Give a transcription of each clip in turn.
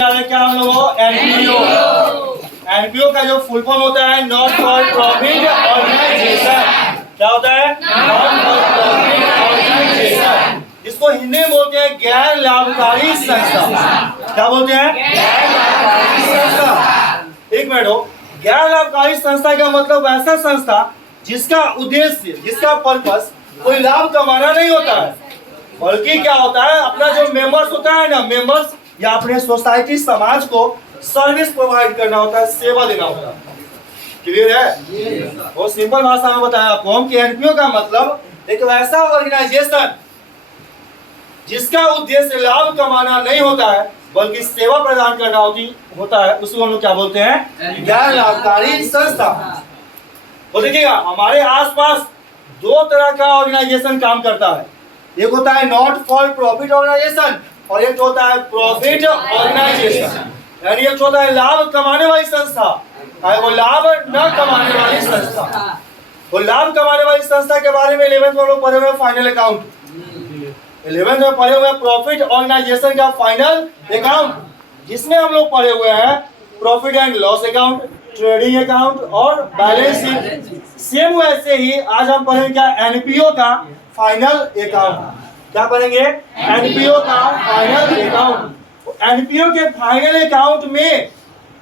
क्या हम लोग एनपीओ। एनपीओ का जो फुल फॉर्म होता है नॉट फॉर प्रॉफिट ऑर्गेनाइजेशन। क्या होता है? Not for profit organisation. इसको हिंदी में बोलते हैं गैर लाभकारी संस्था। क्या बोलते हैं? गैर लाभकारी संस्था। एक मिनट हो, गैर लाभकारी संस्था का मतलब ऐसा संस्था जिसका उद्देश्य, जिसका पर्पस कोई लाभ कमाना नहीं होता है, बल्कि क्या होता है, अपना जो मेंबर्स होता है ना, मेंबर्स या अपने सोसाइटी समाज को सर्विस प्रोवाइड करना होता है, सेवा देना होता है। क्लियर है? बहुत सिंपल भाषा में बताया आपको हम कि एनपीओ का मतलब एक ऐसा ऑर्गेनाइजेशन जिसका उद्देश्य लाभ कमाना नहीं होता है बल्कि सेवा प्रदान करना होता है, उसको हम लोग क्या बोलते हैं? गैर लाभकारी संस्था। तो देखिएगा हमारे आसपास दो तरह का ऑर्गेनाइजेशन काम करता है। एक होता है नॉट फॉर प्रॉफिट ऑर्गेनाइजेशन और एक होता है प्रॉफिट ऑर्गेनाइजेशन। यानी एक होता है लाभ कमाने वाली संस्था और वो लाभ न कमाने वाली संस्था। वो लाभ कमाने वाली संस्था के बारे में 11th में लोग पढ़े हुए फाइनल अकाउंट, 11th में पढ़े हुए प्रॉफिट ऑर्गेनाइजेशन का फाइनल अकाउंट, जिसमें हम लोग पढ़े हुए हैं profit and loss account, trading account और बैलेंस शीट। सेम वैसे ही आज हम पढ़ेंगे क्या? एनपीओ का फाइनल अकाउंट। क्या पढ़ेंगे? एनपीओ का फाइनल अकाउंट। एनपीओ के फाइनल अकाउंट में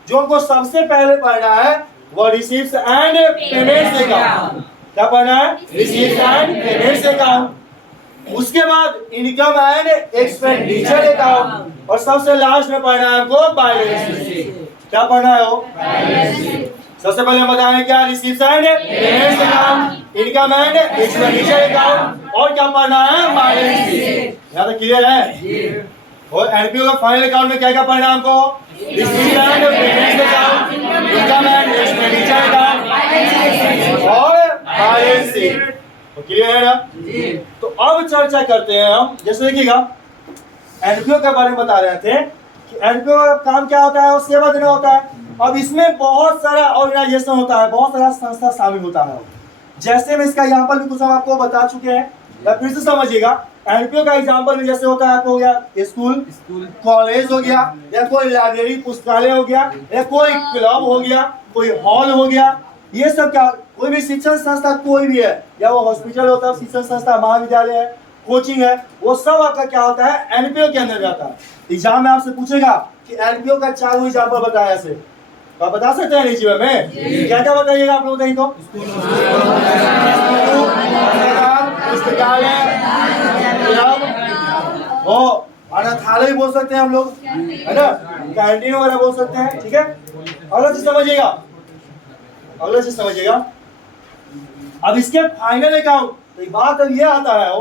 जो हमको सबसे पहले पढ़ना है वो रिसीव्स एंड पेमेंट्स अकाउंट। क्या पढ़ना है? Receives and payments account. उसके बाद इनकम एंड एक्सपेंडिचर अकाउंट और सबसे लास्ट में पढ़ना है हमको बैलेंस शीट। क्या पढ़ना है? वो सबसे पहले हम बताएंगे क्या? Receives and payments account, income and expenditure account और क्या पढ़ना है? Balance sheet. यहाँ तक क्लियर है? और एनपीओ का फाइनल अकाउंट में क्या क्या पढ़ना है हमको? Receives and payments account, income and expenditure account और बैलेंस शीट। तो क्लियर है ना? तो अब चर्चा करते हैं हम। जैसे देखिएगा एनपीओ के बारे में बता रहे थे कि एनपीओ का काम क्या होता है? वो सेवा देना होता है। अब इसमें बहुत सारा ऑर्गेनाइजेशन होता है, बहुत सारा संस्था शामिल होता है। जैसे मैं इसका एग्जांपल भी कुछ हम आपको बता चुके हैं, या फिर से समझिएगा। एनपीओ का एग्जांपल में जैसे होता है आपको हो गया स्कूल, कॉलेज हो गया, या कोई लाइब्रेरी पुस्तकालय हो गया, या कोई क्लब हो गया, कोई हॉल हो गया। ये सब क्या, कोई भी शिक्षण संस्था कोई भी है, या वो हॉस्पिटल होता है, शिक्षण संस्था, महाविद्यालय है, कोचिंग है, वो सब आपका क्या होता है? एनपीओ के अंदर जाता है। एग्जाम में आपसे पूछेगा कि एनपीओ का 4 एग्जांपल बताया ऐसे, तो आप बता सकते हैं एलिजिबल में? क्या क्या बताइएगा आप लोग? बताइए तो। पुस्तकालय, क्लब, वो अनाथालय बोल सकते हैं हम लोग, है ना, कैंटीन वगैरह बोल सकते हैं। ठीक है, अगला चीज समझिएगा, अगला चीज समझिएगा। अब इसके फाइनल अकाउंट, तो बात अब ये आता है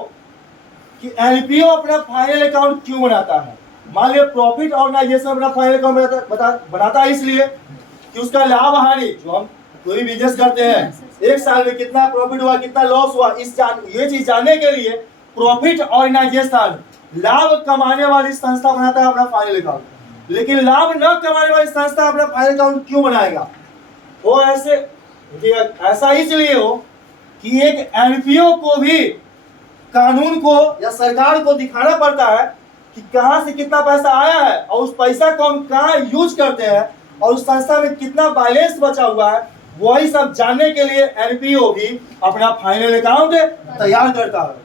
कि एनपीओ अपना फाइनल अकाउंट क्यों बनाता है? मान लिया प्रॉफिट ऑर्गेनाइजेशन अपना फाइनल अकाउंट बनाता है इसलिए कि उसका लाभ हानि, जो हम कोई बिजनेस करते हैं, एक साल में कितना प्रॉफिट हुआ, कितना लॉस हुआ, ये चीज जानने के लिए प्रॉफिट ऑर्गेनाइजेशन लाभ कमाने वाली संस्था बनाता है अपना फाइनल अकाउंट। लेकिन लाभ न कमाने वाली संस्था अपना फाइनल अकाउंट क्यों बनाएगा? वो ऐसा इसलिए हो कि एक एनपीओ को भी कानून को या सरकार को दिखाना पड़ता है कि कहां से कितना पैसा आया है और उस पैसा को हम कहां यूज करते हैं और उस संस्था में कितना बैलेंस बचा हुआ है। वही सब जानने के लिए एनपीओ भी अपना फाइनल अकाउंट तैयार करता है।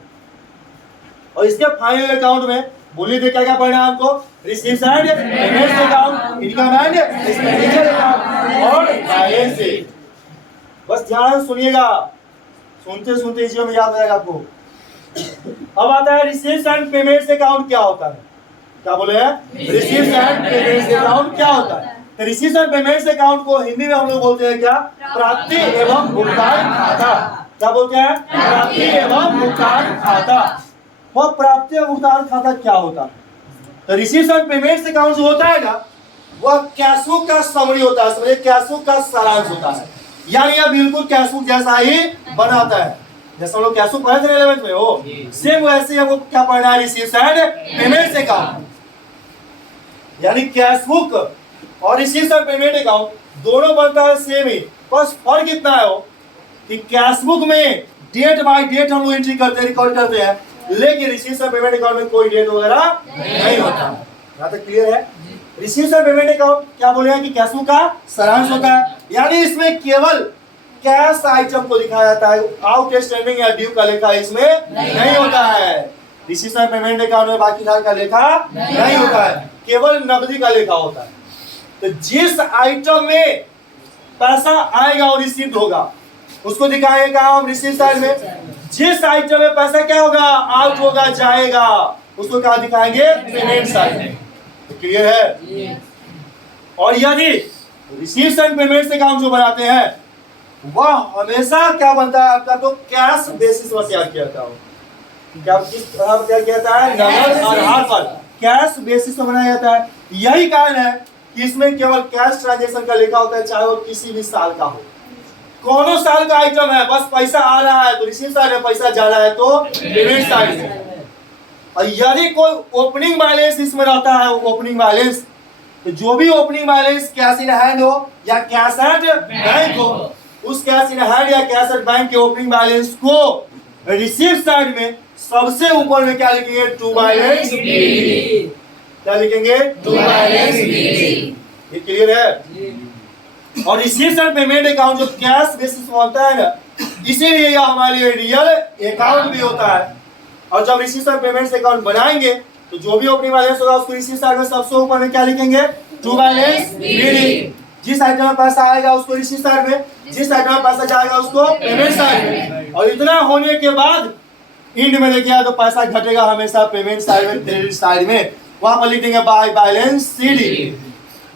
और इसके फाइनल अकाउंट में बोलिए तो क्या क्या पढ़ना है हमको? Receives and payments account, income and expenditure account और बैलेंस शीट। बस ध्यान सुनिएगा, सुनते सुनते इसी में याद हो जाएगा आपको। अब आता है रिसीव्स एंड पेमेंट्स अकाउंट क्या होता है? क्या बोले हैं? रिसीव्स एंड पेमेंट्स अकाउंट क्या होता है? तो रिसीव्स एंड पेमेंट्स अकाउंट को हिंदी में हम लोग बोलते हैं क्या? प्राप्ति एवं भुगतान खाता। क्या बोलते हैं? प्राप्ति एवं भुगतान खाता। वो प्राप्ति एवं भुगतान खाता क्या होता है? तो रिसीव्स एंड पेमेंट्स अकाउंट जो होता है ना, वह कैश बुक का समरी होता है, समझिए कैश बुक का सारांश होता है। यानी यह बिल्कुल कैश बुक जैसा ही बनाता है, जैसे हम लोग कैश बुक पढ़े थे 11th में, हो सेम वैसे हमको क्या पढ़ना है? Receives and payments account. यानी कैश बुक और रिसीव्स एंड पेमेंट अकाउंट दोनों बनता है सेम ही, बस फर्क इतना है कि कैश बुक में डेट बाय डेट हम लोग एंट्री करते हैं, रिकॉर्ड करते हैं, लेकिन रिसीव्स एंड पेमेंट अकाउंट में कोई डेट वगैरह नहीं होता। यहाँ तक क्लियर है? रिसीव्स एंड पेमेंट अकाउंट क्या बोले हैं कि कैश फ्लो का सारांश होता है, यानी इसमें केवल कैश आइटम को दिखाया जाता है, आउटस्टैंडिंग या ड्यू का लेखा इसमें नहीं होता है। रिसीव्स एंड पेमेंट अकाउंट में बाकी का लेखा नहीं होता है, केवल नकदी का लेखा होता है। तो जिस आइटम में पैसा आएगा और रिसीव होगा उसको दिखाएगा हम रिसीव साइड में। जिस आइटम में पैसा क्या होगा, आउट होगा, जाएगा, उसको क्या दिखाएंगे, पेमेंट साइड में। क्लियर है? और यदि रिसीव्स एंड पेमेंट्स अकाउंट जो बनाते हैं वह हमेशा क्या बनता है आपका, तो कैश बेसिस पर तैयार किया जाता है। क्या किस तरह तैयार किया जाता है, नगद आधार पर कैश बेसिस पर बनाया जाता है। यही कारण है कि इसमें केवल कैश ट्रांजैक्शन का लिखा होता है, चाहे वो किसी भी साल का हो। कौनो साल का आइटम है, बस पैसा आ रहा है तो रिसीव साइड में, पैसा जा रहा है तो पेमेंट साइड में। और यदि कोई ओपनिंग बैलेंस इसमें रहता है, ओपनिंग बैलेंस, तो जो भी opening balance cash in hand हो या कैश एट बैंक हो, उस कैश इन हैंड या कैश एट बैंक के ओपनिंग बैलेंस को रिसीव साइड में सबसे ऊपर में क्या लिखेंगे, टू बैलेंस बी। क्या लिखेंगे, टू बैलेंस बी। ये क्लियर है? और रिसीव्स एंड पेमेंट अकाउंट जो कैश बेसिस में होता है ना, इसीलिए यह हमारे लिए रियल अकाउंट भी होता है। और जब रिसीव्स एंड पेमेंट्स अकाउंट बनाएंगे तो जो भी ओपनिंग बैलेंस होगा उसको रिसीव साइड में सबसे ऊपर में क्या लिखेंगे, टू बैलेंस बी। जिस आइटम में पैसा आएगा उसको रिसीव साइड में, जिस आइटम में पैसा जाएगा उसको पेमेंट साइड में। और इतना होने के बाद इंड में देखिए तो पैसा घटेगा हमेशा पेमेंट साइड में, क्रेडिट साइड में, वहां पर लिखेंगे बाय बैलेंस सीडी।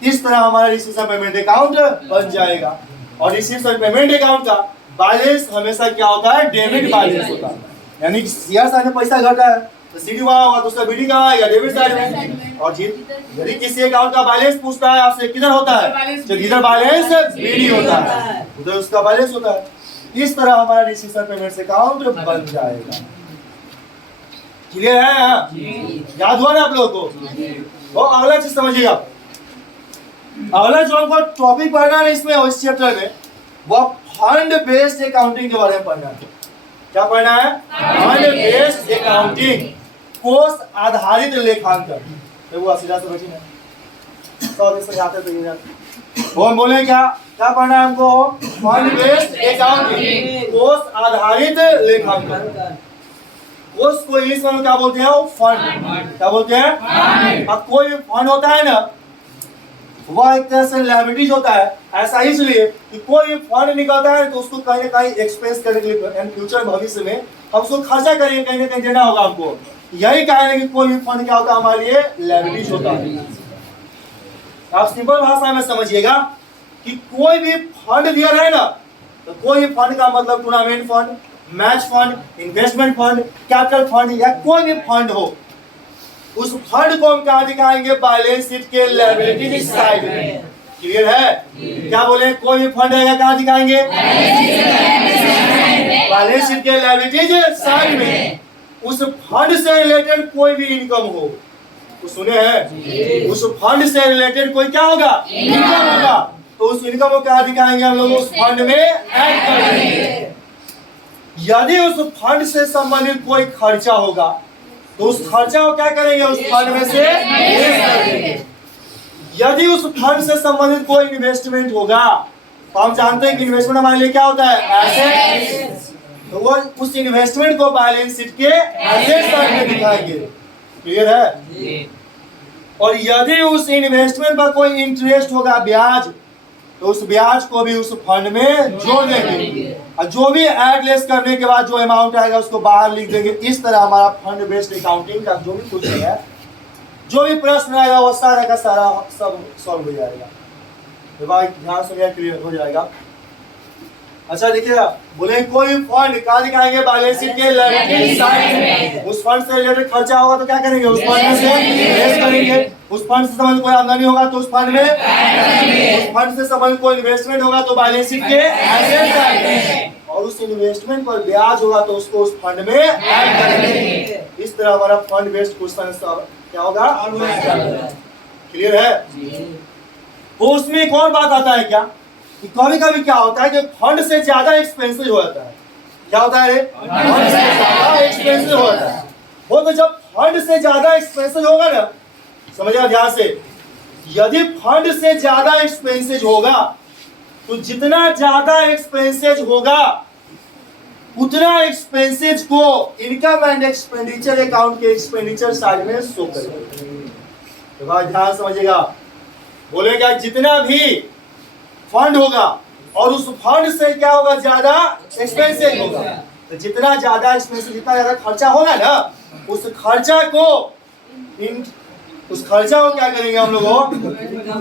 इस तरह हमारा रिसीव्स एंड पेमेंट अकाउंट बन जाएगा। और रिसीव्स एंड पेमेंट अकाउंट का बैलेंस हमेशा क्या होता है, डेबिट बैलेंस होता है। यानी कि सीआर साइड में पैसा घटा है तो सीडी वहां होगा, तो उसका बीडी कहां आएगा, डेबिट साइड में। और यदि किसी अकाउंट का बैलेंस पूछता है आपसे, किधर होता है, तो जिधर बैलेंस बीडी होता है उधर उसका बैलेंस होता है। इस तरह हमारा रिसीव्स एंड पेमेंट्स अकाउंट बन जाएगा। क्लियर है? याद हुआ ना आप लोगों को? और अगला चीज समझिएगा, अगला जो हमको टॉपिक पढ़ना है इसमें इस चैप्टर में, वो फंड बेस्ड अकाउंटिंग के बारे में पढ़ना है। क्या पढ़ना है, फंड बेस्ड अकाउंटिंग, कोष आधारित लेखांकन। तो वो सीधा से बची ना, तो इस तरह आते तो ये वो बोले क्या क्या पढ़ना है हमको, फंड बेस्ड अकाउंटिंग, कोष आधारित लेखांकन। कोष को इंग्लिश में क्या बोलते हैं, फंड। क्या बोलते हैं? अब कोई फंड होता है ना, वह एक तरह से लायबिलिटीज होता है। ऐसा इसलिए कि कोई फंड निकलता है तो उसको कहीं ना कहीं एक्सपेंस करने के लिए एंड फ्यूचर भविष्य में हम उसको खर्चा करेंगे, कहीं ना कहीं देना होगा हमको। यही कारण है कि कोई भी फंड क्या होता है, हमारे लिए लायबिलिटीज होता है। आप सिंपल भाषा में समझिएगा कि कोई भी फंड दिया रहे ना, तो कोई भी फंड का मतलब tournament fund, match fund, investment fund, capital fund या कोई भी फंड हो, उस फंड को हम कहाँ दिखाएंगे, बैलेंस शीट के लायबिलिटी साइड में। क्लियर है? क्या बोले, कोई भी फंड है कहाँ दिखाएंगे, बैलेंस शीट के लायबिलिटी साइड में। उस फंड से रिलेटेड कोई भी इनकम हो, तो सुने हैं, उस फंड से रिलेटेड कोई क्या होगा, इनकम होगा, तो उस इनकम को क्या दिखाएंगे हम लोग, उस फंड में ऐड करेंगे। यदि उस फंड से संबंधित कोई खर्चा होगा तो उस खर्चा को क्या करेंगे, उस फंड में से लेस कर देंगे। यदि उस फंड से संबंधित कोई इन्वेस्टमेंट होगा, तो हम जानते हैं कि इन्वेस्टमेंट हमारे लिए क्या होता है, एसेट। तो वो उस इन्वेस्टमेंट को बैलेंस शीट के एसेट साइड में दिखाएंगे। क्लियर है? और यदि उस इन्वेस्टमेंट पर कोई इंटरेस्ट होगा, ब्याज, तो उस ब्याज को भी उस फंड में जोड़ देंगे। और जो भी ऐड लेस करने के बाद जो अमाउंट आएगा उसको बाहर लिख देंगे। इस तरह हमारा फंड बेस्ड अकाउंटिंग का जो भी कुछ है, जो भी प्रश्न आएगा वो सारा का सारा सब सॉल्व हो जाएगा। तो भाई ध्यान से क्लियर हो जाएगा। अच्छा देखिएगा, बोले कोई फंड कहाँ दिखाएंगे, बैलेंस शीट के लायबिलिटी साइड में। उस फंड से रिलेटेड खर्चा होगा तो क्या करेंगे, उस फंड में से लेस करेंगे। उस फंड से संबंधित कोई आमदनी होगा तो उस फंड में, उस फंड से संबंधित कोई इन्वेस्टमेंट होगा तो बैलेंस शीट के एसेट साइड में, और उस इन्वेस्टमेंट पर ब्याज होगा तो उसको उस फंड में ऐड करेंगे। इस तरह हमारा फंड बेस्ड क्वेश्चन क्या होगा, क्लियर है? तो उसमें एक और बात आता है क्या, कि कभी कभी क्या होता है कि फंड से ज्यादा एक्सपेंसिव हो जाता है। क्या होता है, फंड से ज्यादा एक्सपेंसिव हो जाता है। वो तो जब फंड से ज्यादा एक्सपेंसिव होगा ना, समझिए ध्यान से, यदि फंड से ज्यादा एक्सपेंसेज होगा तो जितना ज्यादा एक्सपेंसेज होगा उतना एक्सपेंसेज को इनकम एंड एक्सपेंडिचर अकाउंट के एक्सपेंडिचर साइड में शो करेगा। तो भाई ध्यान समझिएगा, बोलेगा जितना भी फंड होगा और उस फंड से क्या होगा, ज्यादा एक्सपेंसेज होगा। तो जितना ज्यादा एक्सपेंसेज, जितना ज्यादा खर्चा होगा ना, उस खर्चा को क्या करेंगे हम लोग,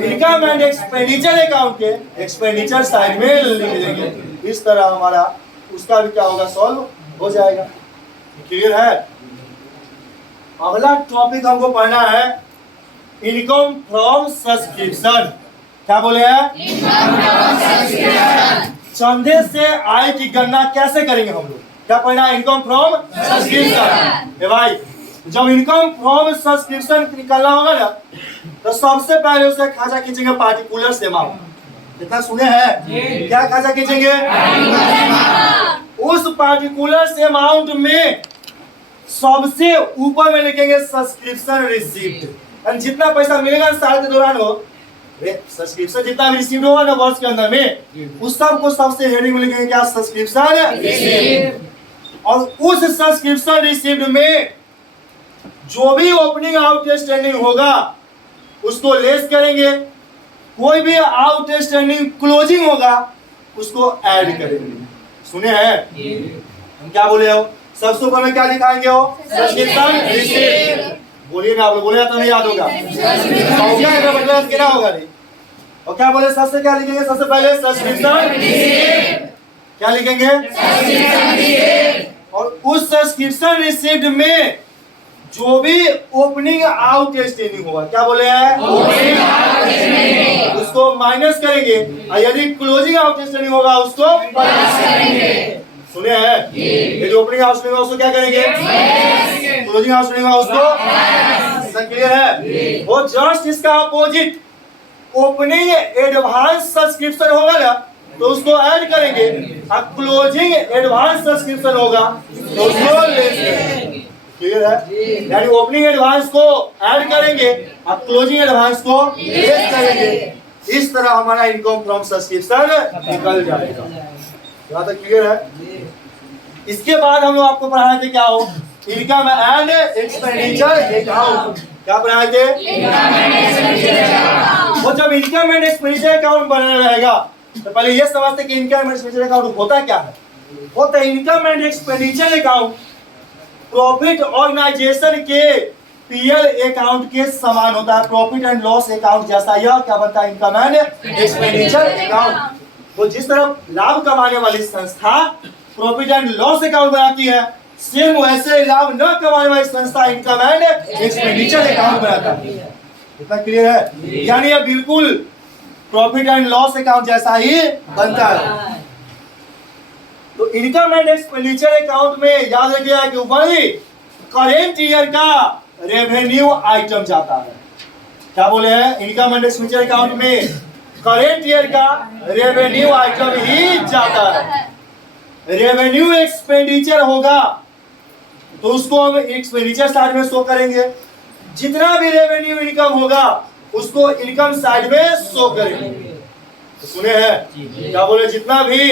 इनकम एंड एक्सपेंडिचर अकाउंट के एक्सपेंडिचर साइड में लिख देंगे। इस तरह हमारा उसका भी क्या होगा, सॉल्व हो जाएगा। क्लियर है? अगला टॉपिक हमको पढ़ना है इनकम फ्रॉम सब्सक्रिप्शन। क्या बोले हैं? चंदे से आय की गणना कैसे करेंगे हम लोग, क्या पढ़ना है? Income from subscription. भाई जब इनकम फ्रॉम सब्सक्रिप्शन निकालना होगा ना, तो सबसे पहले उसे खाचा खींचेंगे पार्टिकुलर से अमाउंट। कितना सुने हैं? क्या खाचा खींचेंगे? उस पार्टिकुलर से अमाउंट में सबसे ऊपर में लिखेंगे सब्सक्रिप्शन रिसीव्ड। जितना पैसा मिलेगा साल के दौरान हो, सब्सक्रिप्शन जितना भी रिसीव्ड होगा ना वर्ष के अंदर में, उस सब को सबसे हेडिंग में लिखेंगे क्या, सब्सक्रिप्शन रिसीव्ड। और उस सब्सक्रिप्शन रिसीव्ड में जो भी ओपनिंग आउटस्टैंडिंग होगा उसको लेस करेंगे, कोई भी आउटस्टैंडिंग क्लोजिंग होगा उसको ऐड करेंगे। सुने हैं? हम क्या बोले हो? सबसे ऊपर में क्या दिखाएंगे हो, सब्सक्रिप्शन रिसीव्ड। बोलिए ना, आप लोग बोले तो नहीं याद होगा, हो गया है मतलब क्या होगा नहीं। और क्या बोले, सबसे क्या लिखेंगे, सबसे पहले सब्सक्रिप्शन रिसीव्ड। क्या लिखेंगे? Subscription received. और उस सब्सक्रिप्शन रिसीव्ड में जो भी ओपनिंग आउटस्टैंडिंग होगा, क्या बोले हैं, ओपनिंग आउटस्टैंडिंग, उसको माइनस करेंगे। और यदि क्लोजिंग आउटस्टैंडिंग होगा उसको प्लस करेंगे। सुने हैं? ये जो ओपनिंग आउटस्टैंडिंग होगा उसको क्या करेंगे, क्लोजिंग आउटस्टैंडिंग होगा उसको। क्लियर है? वो जस्ट इसका अपोजिट ओपनिंग एडवांस सब्सक्रिप्शन होगा ना, तो उसको ऐड करेंगे। और क्लोजिंग एडवांस सब्सक्रिप्शन होगा तो उसको लेस करेंगे। क्लियर है? यानी ओपनिंग एडवांस को ऐड करेंगे और क्लोजिंग एडवांस को लेस करेंगे। इस तरह हमारा इनकम फ्रॉम सब्सक्रिप्शन निकल जाएगा। यहाँ तक क्लियर है? इसके बाद हम लोग आपको पढ़ाए थे क्या हो, इनकम एंड एक्सपेंडिचर अकाउंट। क्या पढ़ाए थे? वो जब इनकम एंड एक्सपेंडिचर अकाउंट बना रहेगा तो पहले ये समझते कि इनकम एंड एक्सपेंडिचर अकाउंट होता क्या है। होता है income and expenditure account profit organisation के पीएल अकाउंट के समान होता है, प्रॉफिट एंड लॉस अकाउंट जैसा यह क्या बनता है, इनकम एंड एक्सपेंडिचर अकाउंट। वो जिस तरह लाभ कमाने वाली संस्था प्रॉफिट एंड लॉस अकाउंट बनाती है, सेम वैसे लाभ न कमाने वाली संस्था इनकम एंड एक्सपेंडिचर अकाउंट बनाता है। इतना क्लियर है? यानी यह बिल्कुल प्रॉफिट एंड लॉस अकाउंट जैसा ही बनता है। तो इनकम एंड एक्सपेंडिचर अकाउंट में याद रखिएगा कि ओनली करेंट ईयर का रेवेन्यू आइटम जाता है। क्या बोले हैं? इनकम एंड एक्सपेंडिचर अकाउंट में करेंट ईयर का रेवेन्यू आइटम ही जाता है। रेवेन्यू एक्सपेंडिचर होगा तो उसको हम एक्सपेंडिचर साइड में शो करेंगे। जितना भी रेवेन्यू इनकम होगा उसको इनकम साइड में शो करेंगे। तो सुने हैं? क्या बोले? जितना भी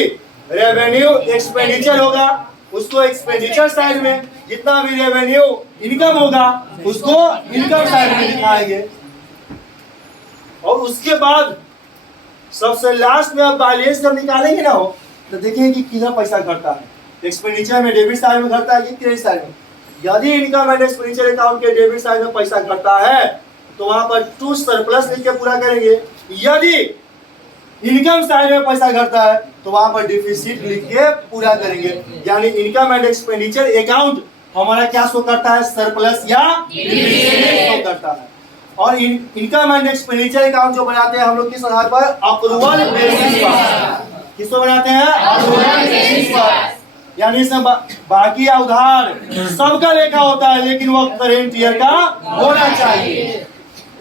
रेवेन्यू एक्सपेंडिचर होगा उसको एक्सपेंडिचर साइड में, जितना भी रेवेन्यू इनकम होगा उसको इनकम साइड में दिखाएंगे। और उसके बाद सबसे लास्ट में आप बैलेंस जब निकालेंगे ना हो तो देखेंगे कि कितना पैसा घटता है। एक्सपेंडिचर में डेबिट साइड में घटता है कि क्रेडिट साइड में। यदि इनकम एंड एक्सपेंडिचर अकाउंट के डेबिट साइड में पैसा घटता है तो वहां पर टू सरप्लस लिख के पूरा करेंगे। यदि इनकम साइड में पैसा घटता है तो वहां पर डिफिसिट लिख के पूरा करेंगे। यानी इनकम एंड एक्सपेंडिचर अकाउंट हमारा क्या शो करता है, सरप्लस या डिफिसिट शो करता है। और इनकम एंड एक्सपेंडिचर अकाउंट जो बनाते हैं हम लोग किस आधार पर, अप्रूवल बेसिस पर। किसको बनाते हैं? अप्रूवल बेसिस पर। यानी सब बाकी या उधार सबका लेखा होता है लेकिन वो करेंट ईयर का होना चाहिए।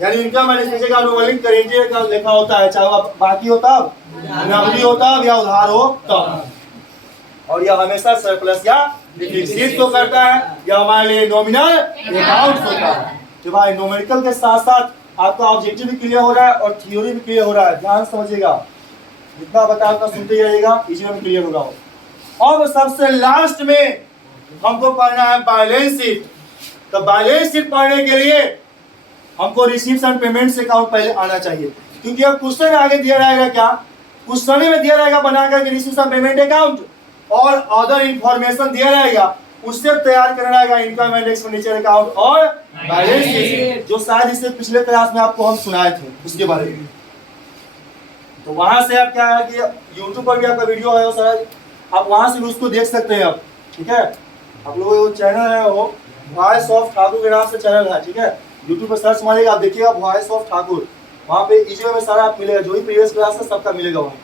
यानी income and expenditure account only current year का लेखा होता है, चाहे वो बाकी हो तब, नकदी हो तब या उधार हो तब। और यह हमेशा सरप्लस या डिफिसिट को करता है। यह हमारे लिए नॉमिनल अकाउंट होता है। तो भाई न्यूमेरिकल के साथ साथ आपका ऑब्जेक्टिव भी क्लियर हो रहा है और थ्योरी भी क्लियर हो रहा है। ध्यान समझिएगा, जितना बता उतना सुनते जाइएगा, इजी में क्लियर होगा। और सबसे लास्ट में हमको पढ़ना है बैलेंस शीट। तो बैलेंस शीट पढ़ने के लिए हमको रिसीव्स एंड पेमेंट्स अकाउंट पहले आना चाहिए, क्योंकि अब क्वेश्चन आगे दिया रहेगा, क्या क्वेश्चन में दिया रहेगा बना करके रिसीव्स एंड पेमेंट अकाउंट और अदर इंफॉर्मेशन दिया रहेगा, उससे तैयार करना रहेगा इनकम एंड एक्सपेंडिचर अकाउंट और बैलेंस शीट, जो शायद इससे पिछले क्लास में आपको हम सुनाए थे उसके बारे में। तो वहां से आप क्या है कि YouTube पर भी आपका वीडियो है शायद, आप वहां से भी उसको देख सकते हैं आप, ठीक है। आप लोगों को चैनल है वो वॉइस ऑफ ठाकुर के नाम से चैनल है, ठीक है। YouTube पर सर्च मारिएगा, आप देखिएगा वॉइस ऑफ ठाकुर, वहाँ पे इजी में सारा आप मिलेगा, जो भी प्रीवियस क्लास है सबका मिलेगा वहाँ।